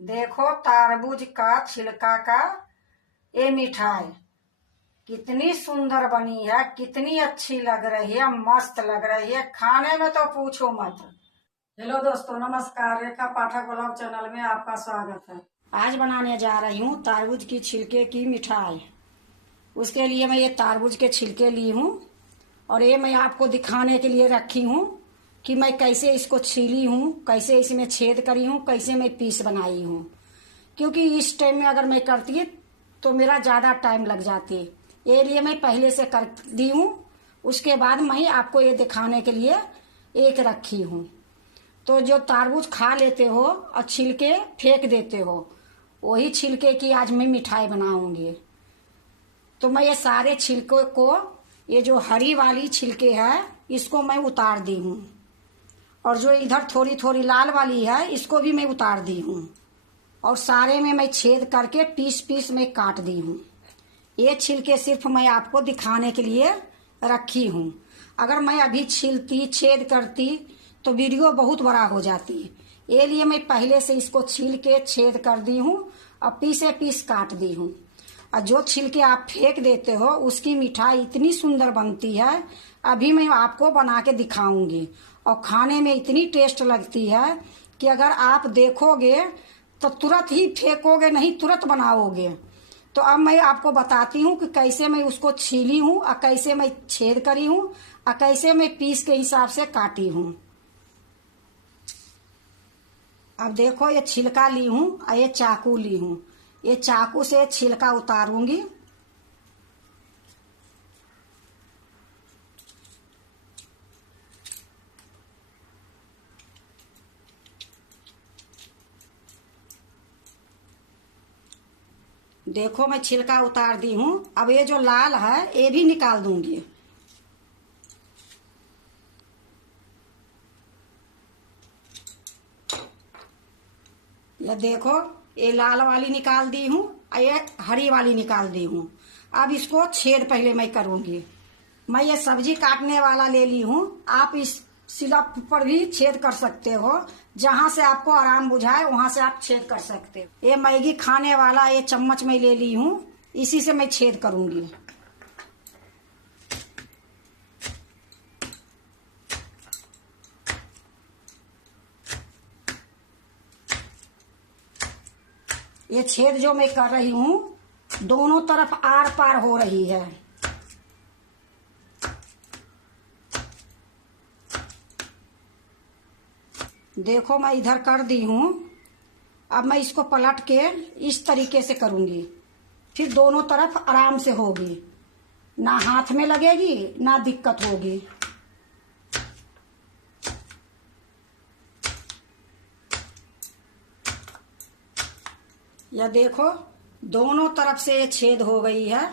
देखो तारबूज का छिलका का ये मिठाई कितनी सुंदर बनी है, कितनी अच्छी लग रही है, मस्त लग रही है। खाने में तो पूछो मत। हेलो दोस्तों, नमस्कार। रेखा पाठक ब्लॉग चैनल में आपका स्वागत है। आज बनाने जा रही हूँ तारबूज की छिलके की मिठाई। उसके लिए मैं ये तारबूज के छिलके ली हूँ और ये मैं आपको दिखाने के लिए रखी हूँ कि मैं कैसे इसको छीली हूँ, कैसे इसमें छेद करी हूँ, कैसे मैं पीस बनाई हूँ। क्योंकि इस टाइम में अगर मैं करती तो मेरा ज़्यादा टाइम लग जाती, ये लिए मैं पहले से कर दी हूँ। उसके बाद मैं आपको ये दिखाने के लिए एक रखी हूँ। तो जो तारबूज खा लेते हो और छिलके फेंक देते हो, वही छिलके की आज मैं मिठाई बनाऊंगी। तो मैं ये सारे छिलकों को, ये जो हरी वाली छिलके है इसको मैं उतार दी हूँ, और जो इधर थोड़ी थोड़ी लाल वाली है इसको भी मैं उतार दी हूँ, और सारे में मैं छेद करके पीस पीस में काट दी हूँ। ये छिलके सिर्फ मैं आपको दिखाने के लिए रखी हूँ। अगर मैं अभी छीलती छेद करती तो वीडियो बहुत बड़ा हो जाती, ये लिए मैं पहले से इसको छील के छेद कर दी हूँ और पीसे पीस काट दी हूँ। और जो छिलके आप फेंक देते हो उसकी मिठाई इतनी सुंदर बनती है, अभी मैं आपको बना के दिखाऊंगी। और खाने में इतनी टेस्ट लगती है कि अगर आप देखोगे तो तुरंत ही फेंकोगे नहीं, तुरंत बनाओगे। तो अब मैं आपको बताती हूँ कि कैसे मैं उसको छीली हूँ और कैसे मैं छेद करी हूँ और कैसे मैं पीस के हिसाब से काटी हूँ। अब देखो, ये छिलका ली हूँ और ये चाकू ली हूँ। ये चाकू से छिलका उतारूंगी। देखो, मैं छिलका उतार दी हूँ। अब ये जो लाल है ये भी निकाल दूंगी। ये देखो, ये लाल वाली निकाल दी हूँ और ये हरी वाली निकाल दी हूँ। अब इसको छेद पहले मैं करूंगी। मैं ये सब्जी काटने वाला ले ली हूँ, आप इस सिला पर भी छेद कर सकते हो। जहां से आपको आराम बुझाए वहां से आप छेद कर सकते हो। ये मैगी खाने वाला ये चम्मच मैं ले ली हूँ, इसी से मैं छेद करूंगी। ये छेद जो मैं कर रही हूँ दोनों तरफ आर पार हो रही है। देखो, मैं इधर कर दी हूँ। अब मैं इसको पलट के इस तरीके से करूंगी, फिर दोनों तरफ आराम से होगी, ना हाथ में लगेगी ना दिक्कत होगी। यह देखो, दोनों तरफ से ये छेद हो गई है।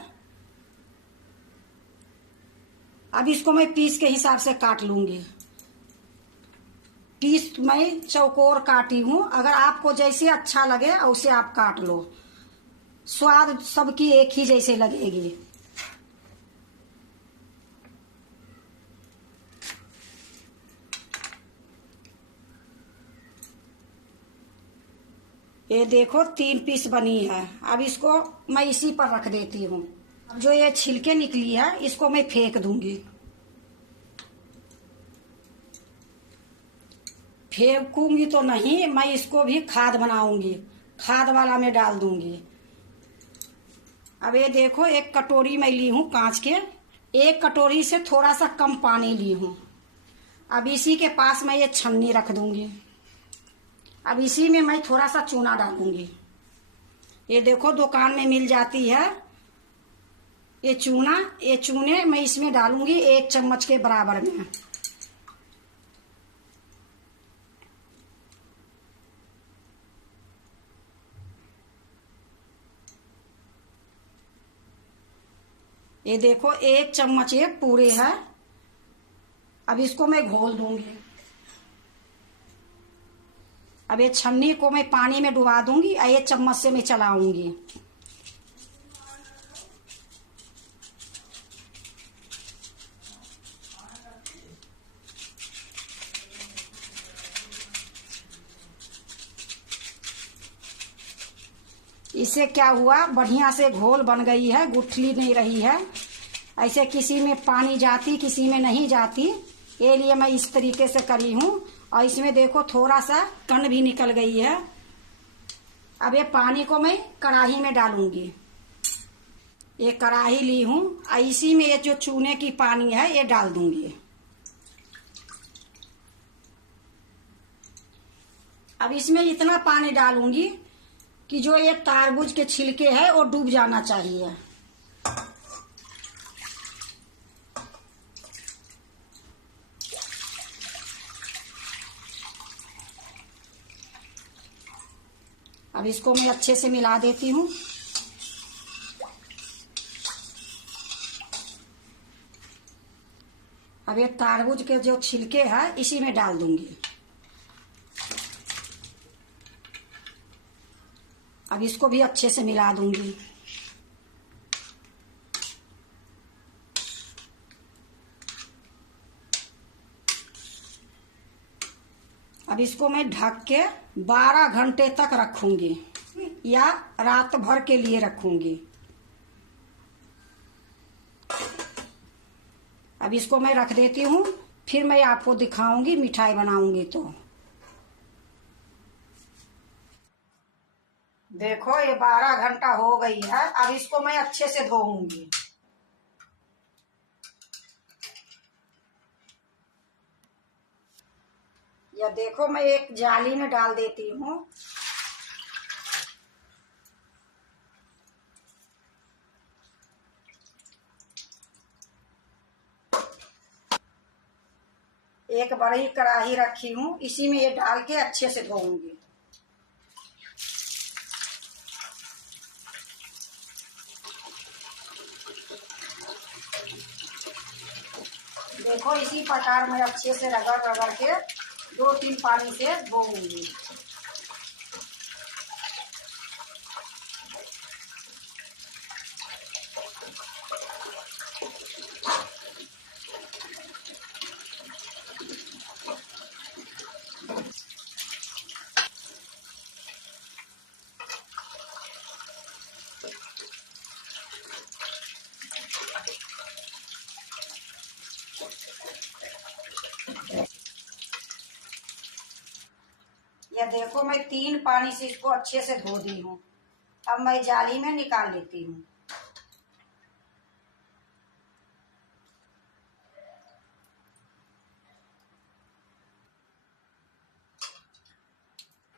अब इसको मैं पीस के हिसाब से काट लूंगी। पीस मैं चौकोर काटी हूँ, अगर आपको जैसे अच्छा लगे उसे आप काट लो। स्वाद सबकी एक ही जैसे लगेगी। ये देखो 3 पीस बनी है। अब इसको मैं इसी पर रख देती हूँ। अब जो ये छिलके निकली है इसको मैं फेंक दूंगी। फेंकूंगी तो नहीं, मैं इसको भी खाद बनाऊंगी, खाद वाला में डाल दूंगी। अब ये देखो, एक कटोरी मैं ली हूँ कांच के, एक कटोरी से थोड़ा सा कम पानी ली हूँ। अब इसी के पास मैं ये छन्नी रख दूंगी। अब इसी में मैं थोड़ा सा चूना डालूंगी। ये देखो, दुकान में मिल जाती है ये चूना। ये चूने मैं इसमें डालूंगी 1 चम्मच के बराबर में। ये देखो 1 चम्मच ये पूरे है। अब इसको मैं घोल दूंगी। अब ये छन्नी को मैं पानी में डुबा दूंगी और ये चम्मच से मैं चलाऊंगी। इससे क्या हुआ, बढ़िया से घोल बन गई है, गुठली नहीं रही है। ऐसे किसी में पानी जाती, किसी में नहीं जाती, ये लिए मैं इस तरीके से करी हूँ। और इसमें देखो थोड़ा सा कण भी निकल गई है। अब ये पानी को मैं कढ़ाई में डालूंगी। ये कढ़ाई ली हूँ, इसी में ये जो चूने की पानी है ये डाल दूंगी। अब इसमें इतना पानी डालूंगी कि जो ये तरबूज के छिलके है वो डूब जाना चाहिए। अब इसको मैं अच्छे से मिला देती हूँ। अब ये तरबूज के जो छिलके हैं इसी में डाल दूंगी। अब इसको भी अच्छे से मिला दूंगी। अब इसको मैं ढक के 12 घंटे तक रखूंगी या रात भर के लिए रखूंगी। अब इसको मैं रख देती हूँ, फिर मैं आपको दिखाऊंगी मिठाई बनाऊंगी। तो देखो ये 12 घंटा हो गई है। अब इसको मैं अच्छे से धोऊंगी। या देखो मैं एक जाली में डाल देती हूँ। एक बड़ी कढ़ाई रखी हूँ, इसी में ये डाल के अच्छे से धोऊंगी। देखो इसी प्रकार मैं अच्छे से रगड़ रगड़ के 2-3 पानी से धोऊंगी। या देखो मैं 3 पानी से इसको अच्छे से धो दी हूँ। अब मैं जाली में निकाल लेती हूँ।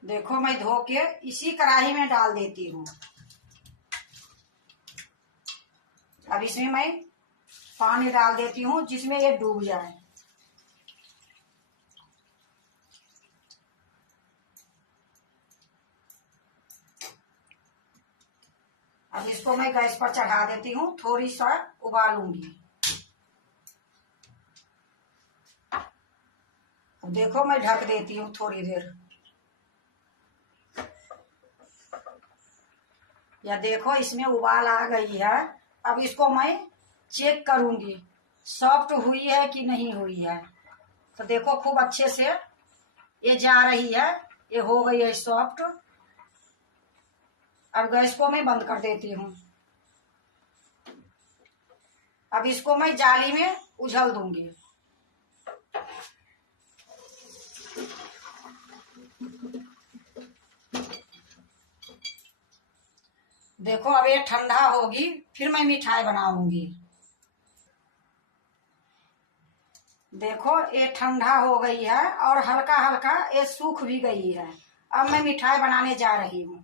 देखो मैं धो के इसी कढ़ाई में डाल देती हूँ। अब इसमें मैं पानी डाल देती हूँ जिसमें ये डूब जाए। अब इसको मैं गैस पर चढ़ा देती हूँ, थोड़ी सा उबालूंगी। अब देखो मैं ढक देती हूँ थोड़ी देर। या देखो इसमें उबाल आ गई है। अब इसको मैं चेक करूंगी सॉफ्ट हुई है कि नहीं हुई है। तो देखो खूब अच्छे से ये जा रही है, ये हो गई है सॉफ्ट। अब गैस को मैं बंद कर देती हूँ। अब इसको मैं जाली में उझल दूंगी। देखो अब ये ठंडा होगी, फिर मैं मिठाई बनाऊंगी। देखो ये ठंडा हो गई है और हल्का हल्का ये सूख भी गई है। अब मैं मिठाई बनाने जा रही हूँ।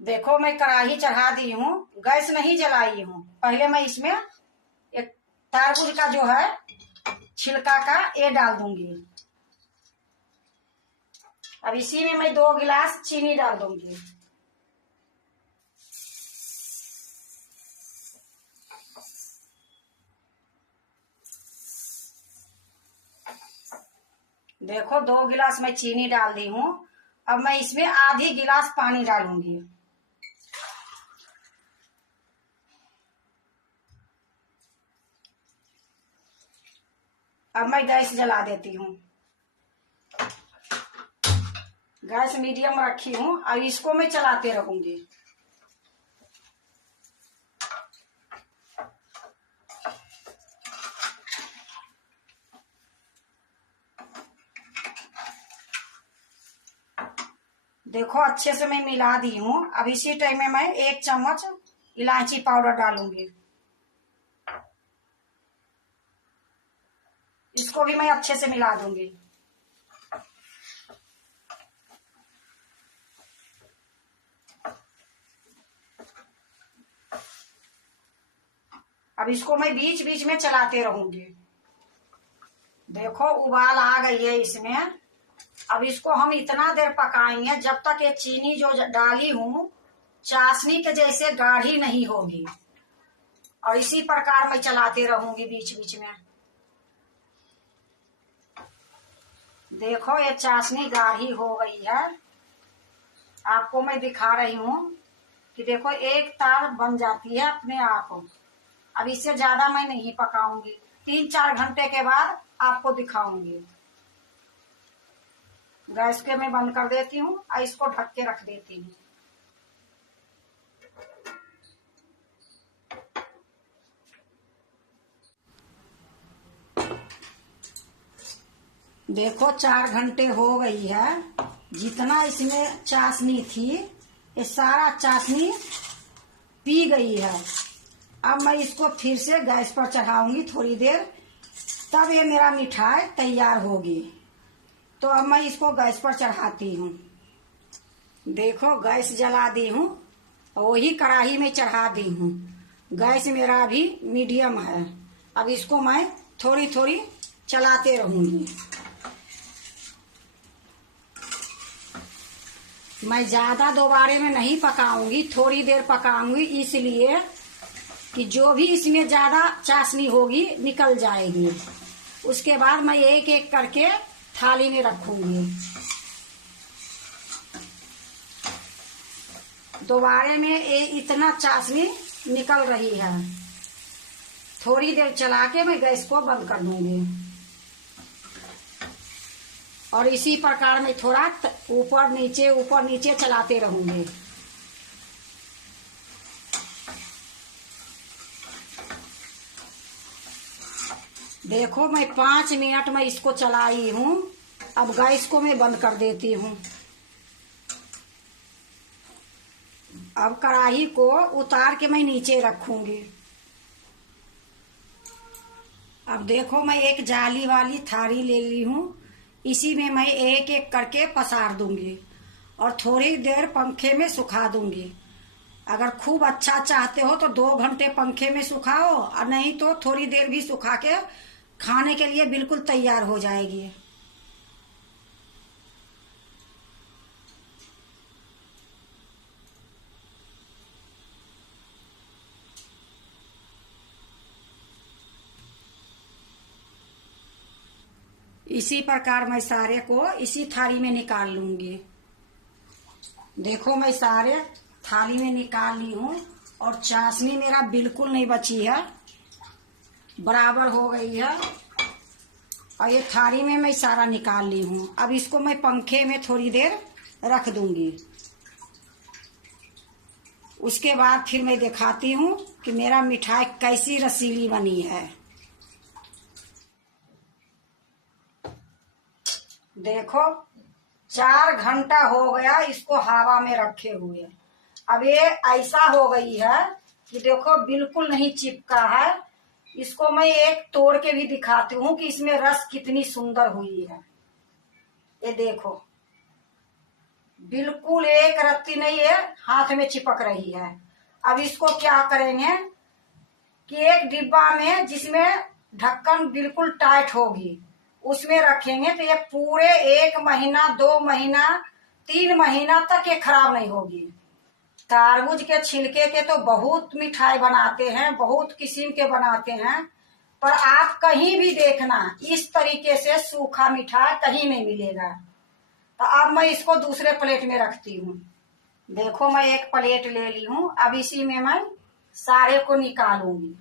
देखो मैं कढ़ाई चढ़ा दी हूँ, गैस नहीं जलाई हूँ। पहले मैं इसमें एक तरबूज का जो है छिलका का ये डाल दूंगी। अब इसी में मैं 2 गिलास चीनी डाल दूंगी। देखो 2 गिलास मैं चीनी डाल दी हूँ। अब मैं इसमें आधी गिलास पानी डालूंगी। अब मैं गैस जला देती हूँ। गैस मीडियम रखी हूँ। अब इसको मैं चलाते रहूंगी। देखो अच्छे से मैं मिला दी हूँ। अब इसी टाइम में मैं 1 चम्मच इलायची पाउडर डालूंगी। इसको भी मैं अच्छे से मिला दूंगी। अब इसको मैं बीच बीच में चलाते रहूंगी। देखो उबाल आ गई है इसमें। अब इसको हम इतना देर पकाएंगे जब तक ये चीनी जो डाली हूँ चाशनी के जैसे गाढ़ी नहीं होगी। और इसी प्रकार मैं चलाते रहूंगी बीच बीच में। देखो ये चाशनी गाढ़ी हो गई है। आपको मैं दिखा रही हूँ कि देखो एक तार बन जाती है अपने आप। अब इससे ज्यादा मैं नहीं पकाऊंगी। 3-4 घंटे के बाद आपको दिखाऊंगी। गैस के मैं बंद कर देती हूँ और इसको ढक के रख देती हूँ। देखो 4 घंटे हो गई है। जितना इसमें चाशनी थी ये सारा चाशनी पी गई है। अब मैं इसको फिर से गैस पर चढ़ाऊंगी थोड़ी देर, तब ये मेरा मिठाई तैयार होगी। तो अब मैं इसको गैस पर चढ़ाती हूँ। देखो गैस जला दी हूँ और वही कढ़ाई में चढ़ा दी हूँ। गैस मेरा भी मीडियम है। अब इसको मैं थोड़ी थोड़ी चलाते रहूंगी। मैं ज्यादा दोबारे में नहीं पकाऊंगी, थोड़ी देर पकाऊंगी, इसलिए कि जो भी इसमें ज्यादा चाशनी होगी निकल जाएगी। उसके बाद मैं एक एक करके थाली में रखूंगी। दोबारे में ये इतना चाशनी निकल रही है। थोड़ी देर चला के मैं गैस को बंद कर दूंगी। और इसी प्रकार में थोड़ा ऊपर नीचे चलाते रहूंगी। देखो मैं 5 मिनट में इसको चलाई हूँ। अब गैस को मैं बंद कर देती हूँ। अब कढ़ाई को उतार के मैं नीचे रखूंगी। अब देखो मैं एक जाली वाली थाली ले ली हूँ। इसी में मैं एक एक करके पसार दूंगी और थोड़ी देर पंखे में सुखा दूंगी। अगर खूब अच्छा चाहते हो तो 2 घंटे पंखे में सुखाओ, और नहीं तो थोड़ी देर भी सुखा के खाने के लिए बिल्कुल तैयार हो जाएगी। इसी प्रकार मैं सारे को इसी थाली में निकाल लूंगी। देखो मैं सारे थाली में निकाल ली हूँ और चाशनी मेरा बिल्कुल नहीं बची है, बराबर हो गई है। और ये थाली में मैं सारा निकाल ली हूँ। अब इसको मैं पंखे में थोड़ी देर रख दूंगी। उसके बाद फिर मैं दिखाती हूँ कि मेरा मिठाई कैसी रसीली बनी है। देखो 4 घंटा हो गया इसको हवा में रखे हुए। अब ये ऐसा हो गई है कि देखो बिल्कुल नहीं चिपका है। इसको मैं एक तोड़ के भी दिखाती हूँ कि इसमें रस कितनी सुंदर हुई है। ये देखो बिल्कुल एक रत्ती नहीं है, हाथ में चिपक रही है। अब इसको क्या करेंगे कि एक डिब्बा में जिसमें ढक्कन बिल्कुल टाइट होगी उसमें रखेंगे तो ये पूरे 1 महीना 2 महीना 3 महीना तक ये खराब नहीं होगी। तरबूज के छिलके के तो बहुत मिठाई बनाते हैं, बहुत किस्म के बनाते हैं, पर आप कहीं भी देखना इस तरीके से सूखा मिठाई कहीं नहीं मिलेगा। तो अब मैं इसको दूसरे प्लेट में रखती हूँ। देखो मैं एक प्लेट ले ली हूँ। अब इसी में मैं सारे को निकालूंगी।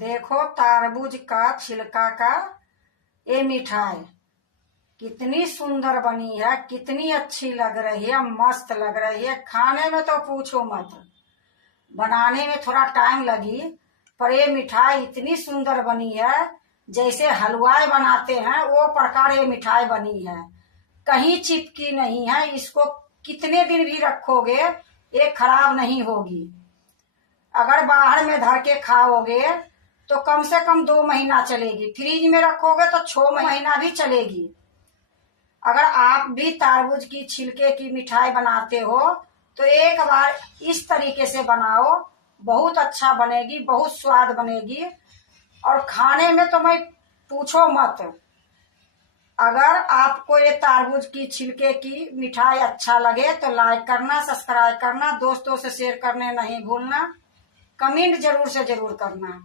देखो तरबूज का छिलका का ये मिठाई कितनी सुंदर बनी है, कितनी अच्छी लग रही है, मस्त लग रही है। खाने में तो पूछो मत, बनाने में थोड़ा टाइम लगी, पर ये मिठाई इतनी सुंदर बनी है जैसे हलवाई बनाते हैं वो प्रकार ये मिठाई बनी है। कहीं चिपकी नहीं है, इसको कितने दिन भी रखोगे ये खराब नहीं होगी। अगर बाहर में धर के खाओगे तो कम से कम 2 महीना चलेगी, फ्रिज में रखोगे तो 6 महीना भी चलेगी। अगर आप भी तरबूज की छिलके की मिठाई बनाते हो तो एक बार इस तरीके से बनाओ, बहुत अच्छा बनेगी, बहुत स्वाद बनेगी। और खाने में तो मैं पूछो मत। अगर आपको ये तरबूज की छिलके की मिठाई अच्छा लगे तो लाइक करना, सब्सक्राइब करना, दोस्तों से शेयर करने नहीं भूलना, कमेंट जरूर से जरूर करना।